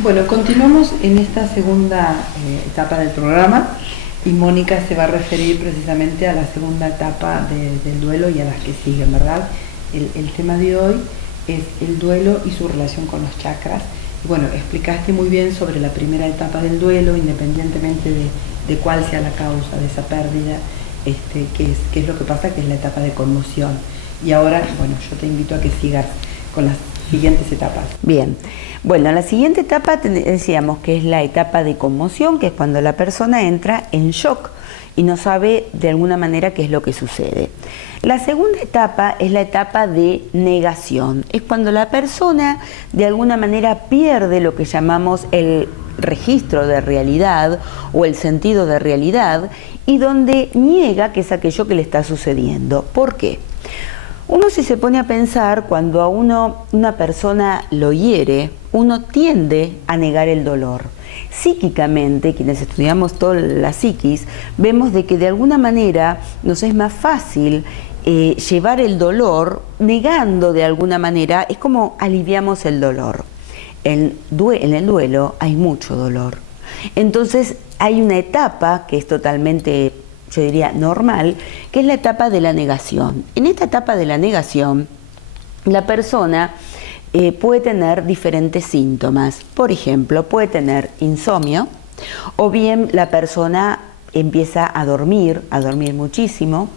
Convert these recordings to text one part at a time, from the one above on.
Bueno, continuamos en esta segunda etapa del programa y Mónica se va a referir precisamente a la segunda etapa del duelo y a las que siguen, ¿verdad? El tema de hoy es el duelo y su relación con los chakras. Y bueno, explicaste muy bien sobre la primera etapa del duelo, independientemente de cuál sea la causa de esa pérdida, qué es lo que pasa, que es la etapa de conmoción. Y ahora, bueno, yo te invito a que sigas con las siguientes etapas. Bien, bueno, la siguiente etapa decíamos que es la etapa de conmoción, que es cuando la persona entra en shock y no sabe de alguna manera qué es lo que sucede. La segunda etapa es la etapa de negación, es cuando la persona de alguna manera pierde lo que llamamos el registro de realidad o el sentido de realidad y donde niega que es aquello que le está sucediendo. ¿Por qué? Uno, si se pone a pensar, cuando a una persona lo hiere, uno tiende a negar el dolor. Psíquicamente, quienes estudiamos toda la psiquis, vemos de que de alguna manera nos es más fácil llevar el dolor negando de alguna manera, es como aliviamos el dolor. En el duelo hay mucho dolor. Entonces hay una etapa que es totalmente, yo diría, normal, que es la etapa de la negación. En esta etapa de la negación, la persona puede tener diferentes síntomas. Por ejemplo, puede tener insomnio, o bien la persona empieza a dormir muchísimo,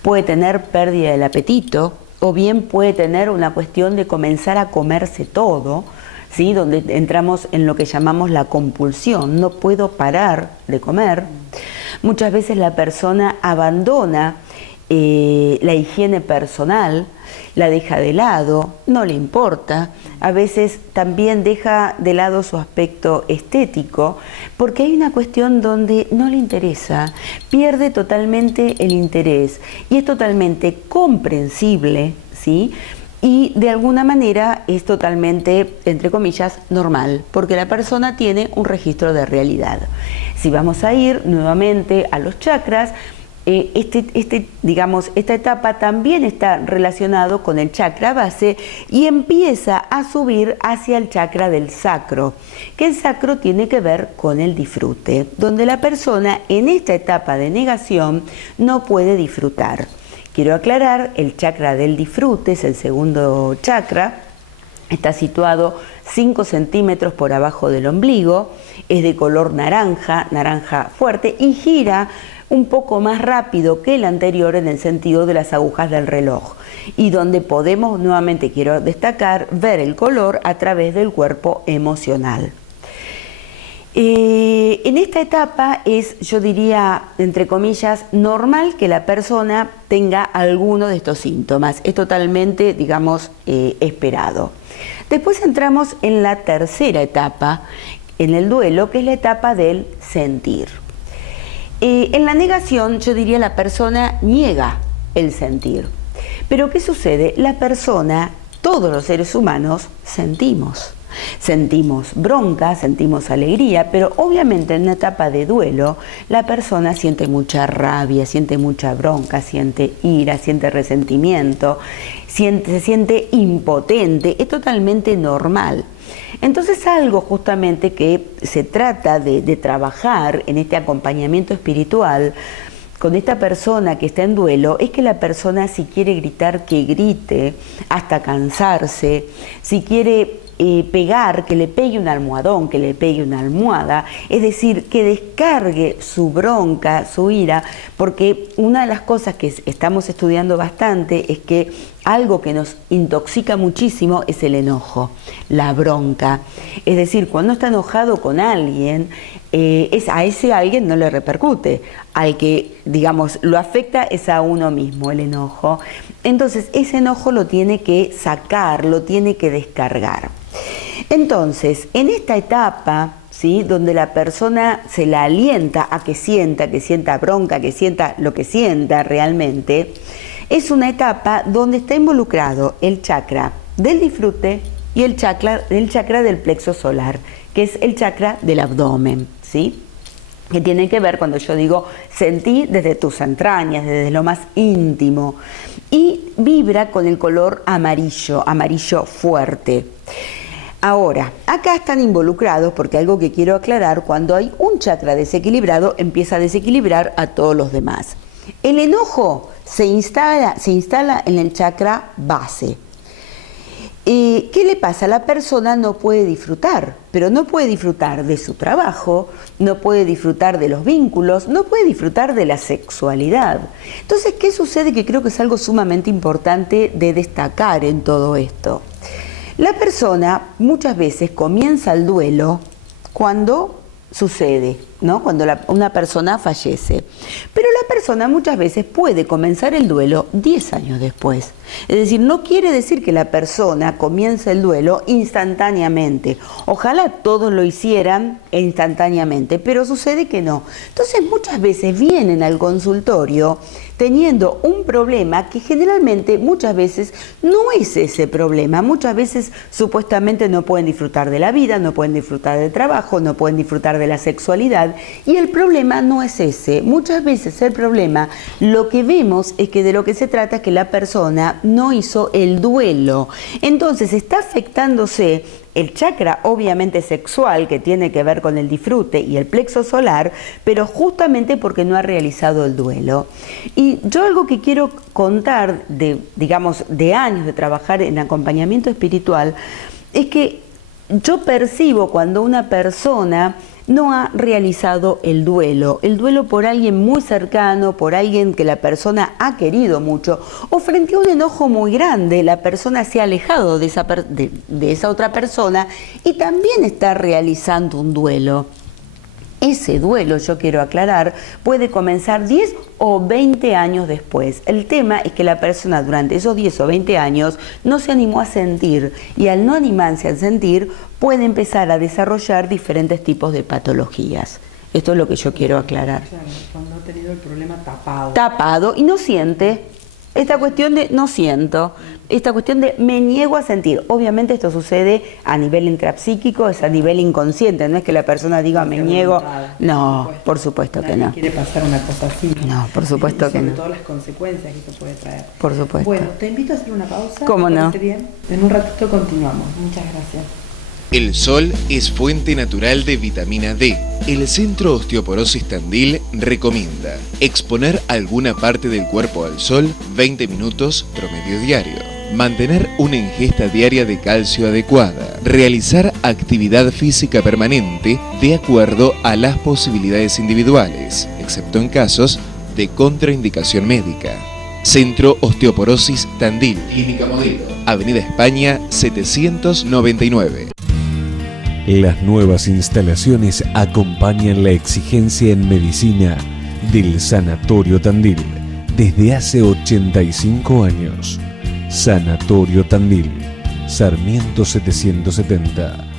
puede tener pérdida del apetito, o bien puede tener una cuestión de comenzar a comerse todo, ¿sí? Donde entramos en lo que llamamos la compulsión, no puedo parar de comer. Muchas veces la persona abandona la higiene personal, la deja de lado, no le importa. A veces también deja de lado su aspecto estético, porque hay una cuestión donde no le interesa, pierde totalmente el interés y es totalmente comprensible, ¿sí? Y de alguna manera es totalmente, entre comillas, normal, porque la persona tiene un registro de realidad. Si vamos a ir nuevamente a los chakras, esta etapa también está relacionado con el chakra base y empieza a subir hacia el chakra del sacro, que el sacro tiene que ver con el disfrute, donde la persona en esta etapa de negación no puede disfrutar. Quiero aclarar, el chakra del disfrute es el segundo chakra, está situado 5 centímetros por abajo del ombligo, es de color naranja, naranja fuerte y gira un poco más rápido que el anterior en el sentido de las agujas del reloj y donde podemos, nuevamente quiero destacar, ver el color a través del cuerpo emocional. En esta etapa es, yo diría, entre comillas, normal que la persona tenga alguno de estos síntomas. Es totalmente, digamos, esperado. Después entramos en la tercera etapa, en el duelo, que es la etapa del sentir. En la negación, yo diría, la persona niega el sentir. Pero ¿qué sucede? La persona, todos los seres humanos, sentimos. Sentimos bronca, sentimos alegría, pero obviamente en una etapa de duelo la persona siente mucha rabia, siente mucha bronca, siente ira, siente resentimiento, se siente impotente, es totalmente normal. Entonces algo justamente que se trata de trabajar en este acompañamiento espiritual con esta persona que está en duelo es que la persona, si quiere gritar, que grite hasta cansarse, si quiere pegar, que le pegue un almohadón, que le pegue una almohada, es decir, que descargue su bronca, su ira, porque una de las cosas que estamos estudiando bastante es que algo que nos intoxica muchísimo es el enojo, la bronca. Es decir, cuando está enojado con alguien, a ese alguien no le repercute, al que, digamos, lo afecta es a uno mismo el enojo. Entonces, ese enojo lo tiene que sacar, lo tiene que descargar. Entonces, en esta etapa, ¿sí?, donde la persona se la alienta a que sienta bronca, que sienta lo que sienta realmente, es una etapa donde está involucrado el chakra del disfrute y el chakra del plexo solar, que es el chakra del abdomen, ¿sí?, que tiene que ver, cuando yo digo sentí, desde tus entrañas, desde lo más íntimo, y vibra con el color amarillo, amarillo fuerte. Ahora, acá están involucrados, porque algo que quiero aclarar, cuando hay un chakra desequilibrado, empieza a desequilibrar a todos los demás. El enojo se instala en el chakra base. ¿Qué le pasa? La persona no puede disfrutar, pero no puede disfrutar de su trabajo, no puede disfrutar de los vínculos, no puede disfrutar de la sexualidad. Entonces, ¿qué sucede? Que creo que es algo sumamente importante de destacar en todo esto. La persona muchas veces comienza el duelo cuando sucede, ¿no? Cuando una persona fallece. Pero la persona muchas veces puede comenzar el duelo 10 años después. Es decir, no quiere decir que la persona comience el duelo instantáneamente. Ojalá todos lo hicieran instantáneamente, pero sucede que no. Entonces muchas veces vienen al consultorio teniendo un problema que generalmente muchas veces no es ese problema. Muchas veces supuestamente no pueden disfrutar de la vida, no pueden disfrutar del trabajo, no pueden disfrutar de la sexualidad, y el problema no es ese. Muchas veces el problema, lo que vemos es que de lo que se trata es que la persona no hizo el duelo. Entonces está afectándose el chakra obviamente sexual, que tiene que ver con el disfrute, y el plexo solar, pero justamente porque no ha realizado el duelo. Y yo algo que quiero contar de años de trabajar en acompañamiento espiritual, es que yo percibo cuando una persona no ha realizado el duelo por alguien muy cercano, por alguien que la persona ha querido mucho, o frente a un enojo muy grande, la persona se ha alejado de esa otra persona y también está realizando un duelo. Ese duelo, yo quiero aclarar, puede comenzar 10 o 20 años después. El tema es que la persona durante esos 10 o 20 años no se animó a sentir, y al no animarse a sentir puede empezar a desarrollar diferentes tipos de patologías. Esto es lo que yo quiero aclarar. Claro, cuando ha tenido el problema tapado. Tapado y no siente. Esta cuestión de no siento, esta cuestión de me niego a sentir. Obviamente esto sucede a nivel intrapsíquico, es a nivel inconsciente, no es que la persona diga me niego. No, por supuesto que no. Nadie quiere pasar una cosa así. No, por supuesto que no. Sobre todo las consecuencias que esto puede traer. Por supuesto. Bueno, te invito a hacer una pausa. ¿Cómo no? Bien. En un ratito continuamos. Muchas gracias. El sol es fuente natural de vitamina D. El Centro Osteoporosis Tandil recomienda exponer alguna parte del cuerpo al sol 20 minutos promedio diario, mantener una ingesta diaria de calcio adecuada, realizar actividad física permanente de acuerdo a las posibilidades individuales, excepto en casos de contraindicación médica. Centro Osteoporosis Tandil, Clínica Modelo, Avenida España 799. Las nuevas instalaciones acompañan la exigencia en medicina del Sanatorio Tandil desde hace 85 años. Sanatorio Tandil, Sarmiento 770.